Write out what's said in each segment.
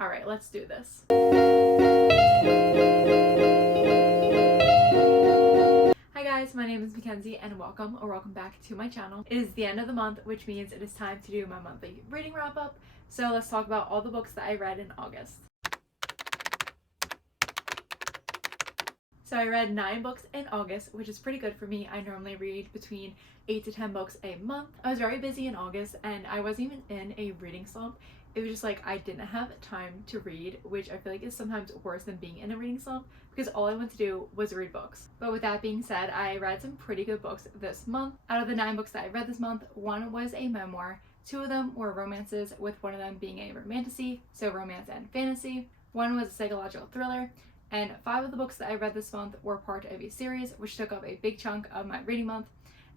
Alright, let's do this. Hi guys, my name is Mackenzie and welcome back to my channel. It is the end of the month, which means it is time to do my monthly reading wrap up. So let's talk about all the books that I read in August. So I read 9 books in August, which is pretty good for me. I normally read between 8 to 10 books a month. I was very busy in August and I wasn't even in a reading slump. It was just like I didn't have time to read, which I feel like is sometimes worse than being in a reading slump because all I wanted to do was read books. But with that being said, I read some pretty good books this month. Out of the 9 books that I read this month, 1 was a memoir, 2 of them were romances, with one of them being a romantasy, so romance and fantasy. 1 was a psychological thriller, and 5 of the books that I read this month were part of a series, which took up a big chunk of my reading month.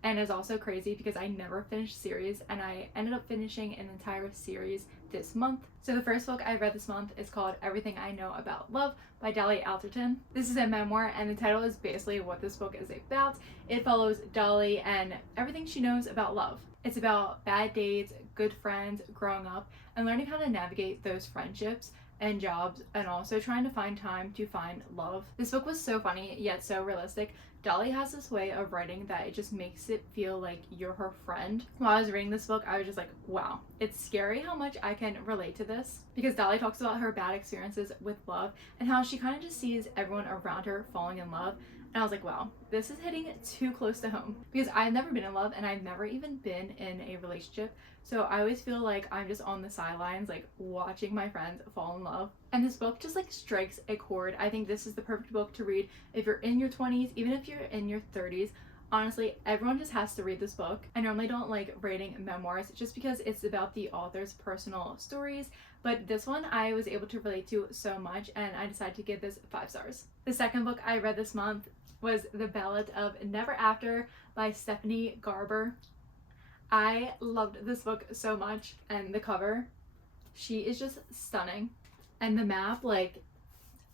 And is also crazy because I never finished series and I ended up finishing an entire series this month. So the first book I read this month is called Everything I Know About Love by Dolly Alderton. This is a memoir and the title is basically what this book is about. It follows Dolly and everything she knows about love. It's about bad dates, good friends, growing up, and learning how to navigate those friendships and jobs, and also trying to find time to find love. This book was so funny yet so realistic. Dolly has this way of writing that it just makes it feel like you're her friend. While I was reading this book, I was just like, wow, it's scary how much I can relate to this, because Dolly talks about her bad experiences with love and how she kind of just sees everyone around her falling in love. And I was like, wow, this is hitting too close to home, because I've never been in love and I've never even been in a relationship. So I always feel like I'm just on the sidelines, like watching my friends fall in love. And this book just like strikes a chord. I think this is the perfect book to read if you're in your 20s, even if you're in your 30s. Honestly, everyone just has to read this book. I normally don't like reading memoirs just because it's about the author's personal stories, but this one I was able to relate to so much and I decided to give this 5 stars. The second book I read this month was The Ballad of Never After by Stephanie Garber. I loved this book so much, and the cover, she is just stunning. And the map, like,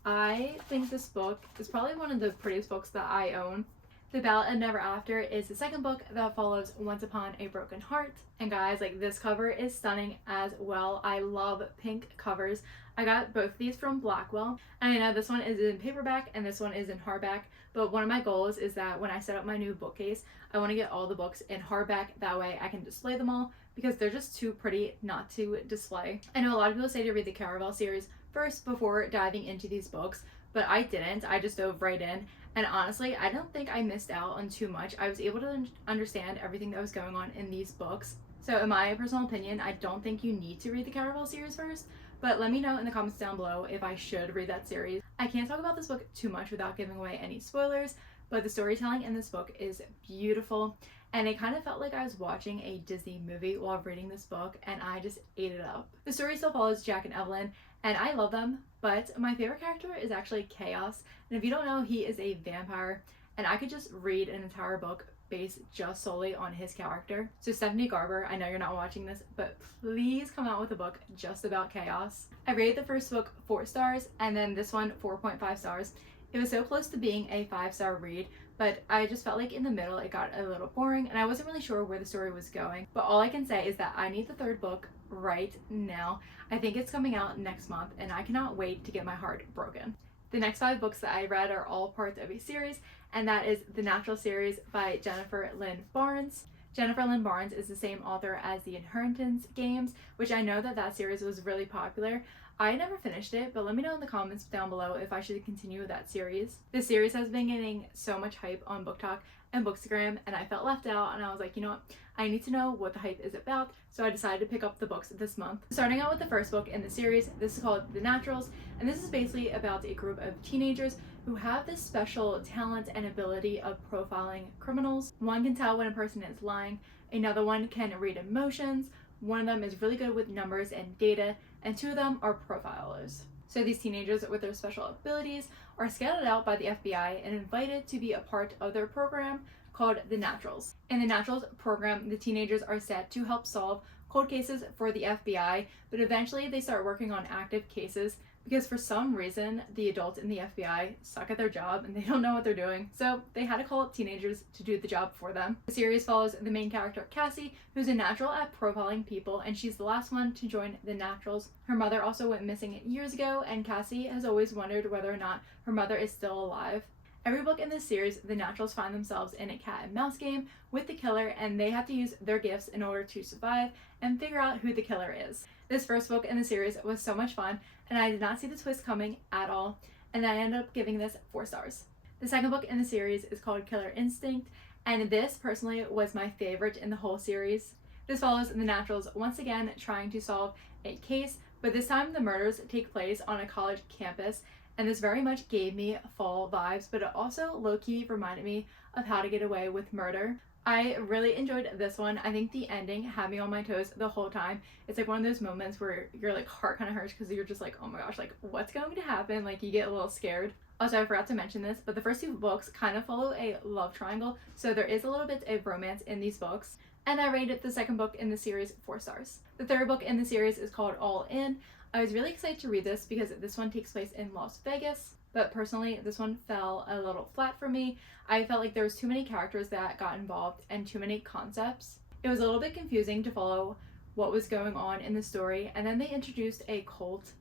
I think this book is probably one of the prettiest books that I own. The Ballad of Never After is the second book that follows Once Upon a Broken Heart. And guys, like, this cover is stunning as well. I love pink covers. I got both of these from Blackwell. And I know this one is in paperback and this one is in hardback. But one of my goals is that when I set up my new bookcase, I want to get all the books in hardback. That way I can display them all because they're just too pretty not to display. I know a lot of people say to read the Caraval series first before diving into these books, but I didn't. I just dove right in. And honestly, I don't think I missed out on too much. I was able to understand everything that was going on in these books. So in my personal opinion, I don't think you need to read the Caraval series first, but let me know in the comments down below if I should read that series. I can't talk about this book too much without giving away any spoilers, but the storytelling in this book is beautiful, and it kind of felt like I was watching a Disney movie while reading this book, and I just ate it up. The story still follows Jack and Evelyn, and I love them, but my favorite character is actually Chaos, and if you don't know, he is a vampire, and I could just read an entire book based just solely on his character. So Stephanie Garber, I know you're not watching this, but please come out with a book just about Chaos. I rated the first book 4 stars, and then this one 4.5 stars. It was so close to being a 5-star read, but I just felt like in the middle it got a little boring and I wasn't really sure where the story was going. But all I can say is that I need the 3rd book right now. I think it's coming out next month and I cannot wait to get my heart broken. The next 5 books that I read are all parts of a series, and that is The Natural series by Jennifer Lynn Barnes. Jennifer Lynn Barnes is the same author as the Inheritance games, which I know that series was really popular. I never finished it, but let me know in the comments down below if I should continue that series. This series has been getting so much hype on BookTok and Bookstagram, and I felt left out, and I was like, you know what, I need to know what the hype is about, so I decided to pick up the books this month. Starting out with the first book in the series, this is called The Naturals, and this is basically about a group of teenagers who have this special talent and ability of profiling criminals. One can tell when a person is lying, another one can read emotions, one of them is really good with numbers and data, and 2 of them are profilers. So these teenagers with their special abilities are scouted out by the FBI and invited to be a part of their program called The Naturals. In the Naturals program, the teenagers are set to help solve cold cases for the FBI, but eventually they start working on active cases because for some reason the adults in the FBI suck at their job and they don't know what they're doing, so they had to call up teenagers to do the job for them. The series follows the main character Cassie, who's a natural at profiling people, and she's the last one to join the Naturals. Her mother also went missing years ago, and Cassie has always wondered whether or not her mother is still alive. Every book in this series, the Naturals find themselves in a cat and mouse game with the killer, and they have to use their gifts in order to survive and figure out who the killer is. This first book in the series was so much fun, and I did not see the twist coming at all, and I ended up giving this 4 stars. The second book in the series is called Killer Instinct, and this personally was my favorite in the whole series. This follows the Naturals once again trying to solve a case, but this time the murders take place on a college campus, and this very much gave me fall vibes, but it also low-key reminded me of How to Get Away with Murder. I really enjoyed this one. I think the ending had me on my toes the whole time. It's like one of those moments where your like heart kind of hurts because you're just like, oh my gosh, like what's going to happen? Like you get a little scared. Also, I forgot to mention this, but the first 2 books kind of follow a love triangle, so there is a little bit of romance in these books. And I rated the second book in the series 4 stars. The third book in the series is called All In. I was really excited to read this because this one takes place in Las Vegas, but personally this one fell a little flat for me. I felt like there was too many characters that got involved and too many concepts. It was a little bit confusing to follow what was going on in the story, and then they introduced a cult,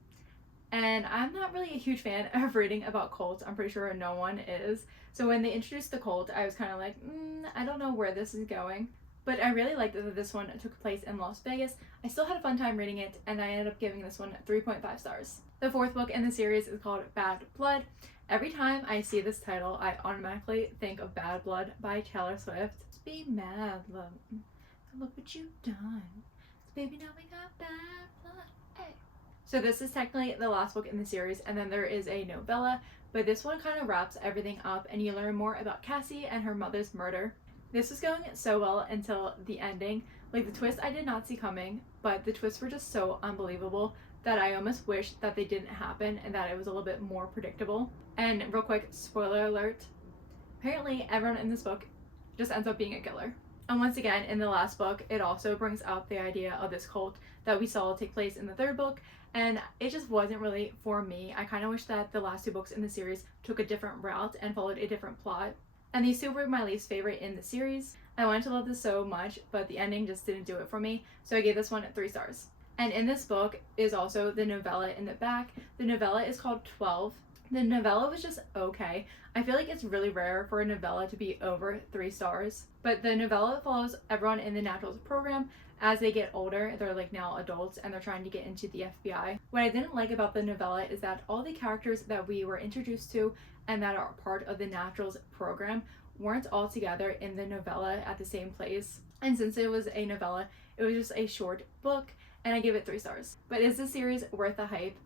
and I'm not really a huge fan of reading about cults. I'm pretty sure no one is. So when they introduced the cult, I was kind of like, I don't know where this is going. But I really liked that this one took place in Las Vegas. I still had a fun time reading it, and I ended up giving this one 3.5 stars. The fourth book in the series is called Bad Blood. Every time I see this title, I automatically think of Bad Blood by Taylor Swift. Just be mad, love. Look what you've done. Baby, now we got bad blood. Hey. So this is technically the last book in the series, and then there is a novella, but this one kind of wraps everything up, and you learn more about Cassie and her mother's murder. This was going so well until the ending. Like the twist I did not see coming, but the twists were just so unbelievable that I almost wished that they didn't happen and that it was a little bit more predictable. And real quick, spoiler alert, apparently everyone in this book just ends up being a killer. And once again, in the last book, it also brings up the idea of this cult that we saw take place in the third book, and it just wasn't really for me. I kind of wish that the last 2 books in the series took a different route and followed a different plot. And these 2 were my least favorite in the series. I wanted to love this so much, but the ending just didn't do it for me, so I gave this one 3 stars. And in this book is also the novella in the back. The novella is called 12. The novella was just okay. I feel like it's really rare for a novella to be over 3 stars, but the novella follows everyone in the Naturals program. As they get older, they're like now adults and they're trying to get into the FBI. What I didn't like about the novella is that all the characters that we were introduced to and that are part of the Naturals program weren't all together in the novella at the same place. And since it was a novella, it was just a short book, and I gave it 3 stars. But is this series worth the hype?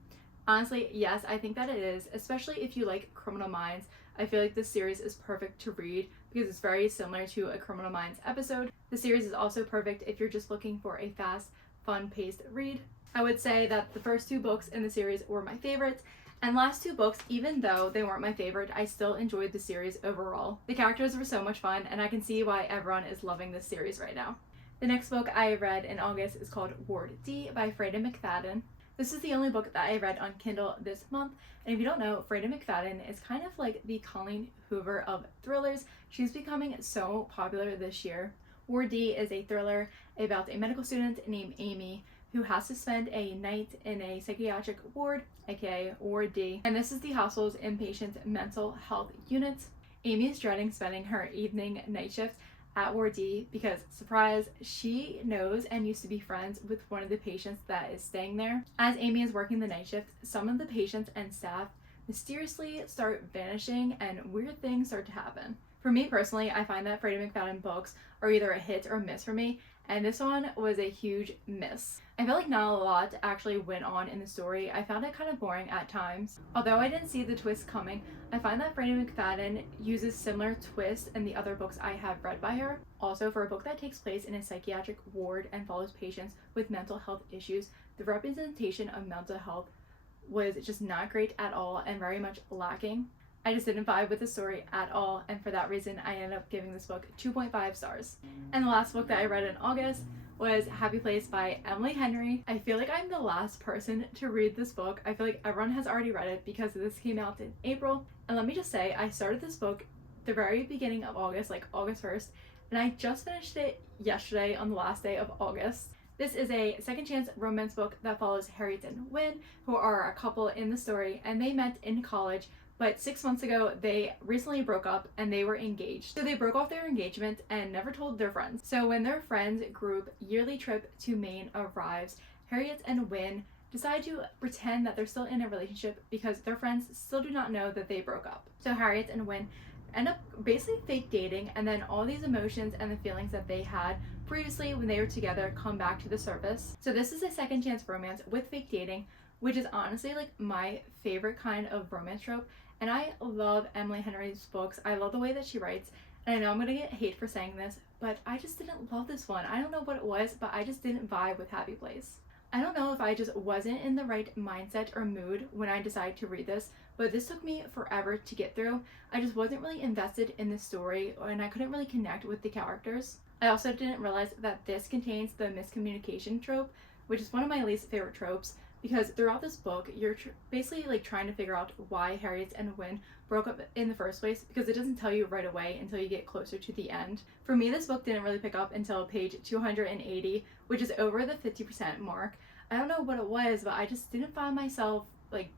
Honestly, yes, I think that it is, especially if you like Criminal Minds. I feel like this series is perfect to read because it's very similar to a Criminal Minds episode. The series is also perfect if you're just looking for a fast, fun-paced read. I would say that the first 2 books in the series were my favorites, and last 2 books, even though they weren't my favorite, I still enjoyed the series overall. The characters were so much fun, and I can see why everyone is loving this series right now. The next book I read in August is called Ward D by Freida McFadden. This is the only book that I read on Kindle this month, and if you don't know, Freida McFadden is kind of like the Colleen Hoover of thrillers. She's becoming so popular this year. Ward D is a thriller about a medical student named Amy who has to spend a night in a psychiatric ward, aka Ward D, and this is the hospital's inpatient mental health unit. Amy is dreading spending her evening night shift at Ward D because, surprise, she knows and used to be friends with one of the patients that is staying there. As Amy is working the night shift, some of the patients and staff mysteriously start vanishing and weird things start to happen. For me personally, I find that Freida McFadden books are either a hit or a miss for me, and this one was a huge miss. I feel like not a lot actually went on in the story. I found it kind of boring at times. Although I didn't see the twist coming, I find that Freida McFadden uses similar twists in the other books I have read by her. Also, for a book that takes place in a psychiatric ward and follows patients with mental health issues, the representation of mental health was just not great at all and very much lacking. I just didn't vibe with the story at all, and for that reason I ended up giving this book 2.5 stars. And the last book that I read in August was Happy Place by Emily Henry. I feel like I'm the last person to read this book. I feel like everyone has already read it because this came out in April. And let me just say, I started this book the very beginning of August, like August 1st, and I just finished it yesterday on the last day of August. This is a second chance romance book that follows Harriet and Wynne, who are a couple in the story, and they met in college, but 6 months ago they recently broke up and they were engaged. So they broke off their engagement and never told their friends. So when their friends group yearly trip to Maine arrives, Harriet and Wynne decide to pretend that they're still in a relationship because their friends still do not know that they broke up. So Harriet and Wynne end up basically fake dating, and then all these emotions and the feelings that they had previously when they were together come back to the surface. So this is a second chance romance with fake dating, which is honestly like my favorite kind of romance trope. And I love Emily Henry's books. I love the way that she writes. And I know I'm gonna get hate for saying this, but I just didn't love this one. I don't know what it was, but I just didn't vibe with Happy Place. I don't know if I just wasn't in the right mindset or mood when I decided to read this, but this took me forever to get through. I just wasn't really invested in the story, and I couldn't really connect with the characters. I also didn't realize that this contains the miscommunication trope, which is one of my least favorite tropes, because throughout this book, you're basically like trying to figure out why Harriet and Wynne broke up in the first place, because it doesn't tell you right away until you get closer to the end. For me, this book didn't really pick up until page 280, which is over the 50% mark. I don't know what it was, but I just didn't find myself like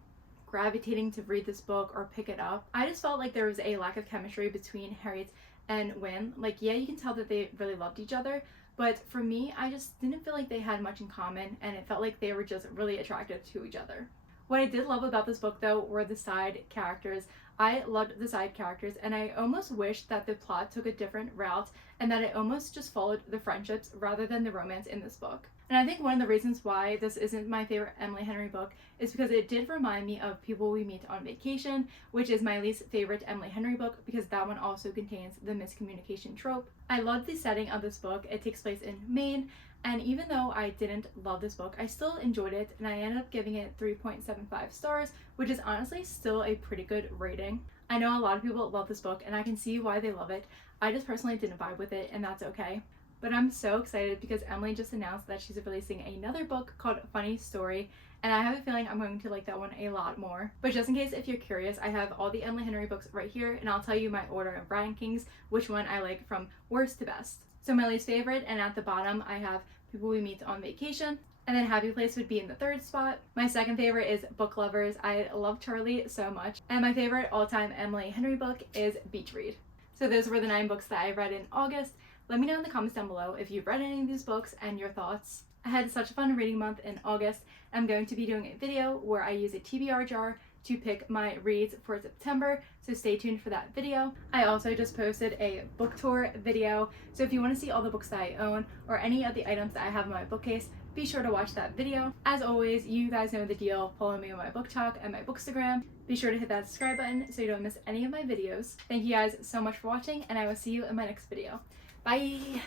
gravitating to read this book or pick it up. I just felt like there was a lack of chemistry between Harriet and Wynne. Like, yeah, you can tell that they really loved each other, but for me, I just didn't feel like they had much in common, and it felt like they were just really attracted to each other. What I did love about this book, though, were the side characters. I loved the side characters, and I almost wished that the plot took a different route and that it almost just followed the friendships rather than the romance in this book. And I think one of the reasons why this isn't my favorite Emily Henry book is because it did remind me of People We Meet on Vacation, which is my least favorite Emily Henry book because that one also contains the miscommunication trope. I loved the setting of this book. It takes place in Maine, and even though I didn't love this book, I still enjoyed it, and I ended up giving it 3.75 stars, which is honestly still a pretty good rating. I know a lot of people love this book, and I can see why they love it. I just personally didn't vibe with it, and that's okay. But I'm so excited because Emily just announced that she's releasing another book called Funny Story, and I have a feeling I'm going to like that one a lot more. But just in case if you're curious, I have all the Emily Henry books right here, and I'll tell you my order of rankings, which one I like from worst to best. So my least favorite, and at the bottom I have People We Meet on Vacation, and then Happy Place would be in the third spot. My second favorite is Book Lovers. I love Charlie so much. And my favorite all-time Emily Henry book is Beach Read. So those were the 9 books that I read in August. Let me know in the comments down below if you've read any of these books and your thoughts. I had such a fun reading month in August. I'm going to be doing a video where I use a TBR jar to pick my reads for September, so stay tuned for that video. I also just posted a book tour video, so if you want to see all the books that I own or any of the items that I have in my bookcase, be sure to watch that video. As always, you guys know the deal. Follow me on my BookTok and my Bookstagram. Be sure to hit that subscribe button so you don't miss any of my videos. Thank you guys so much for watching, and I will see you in my next video. Bye!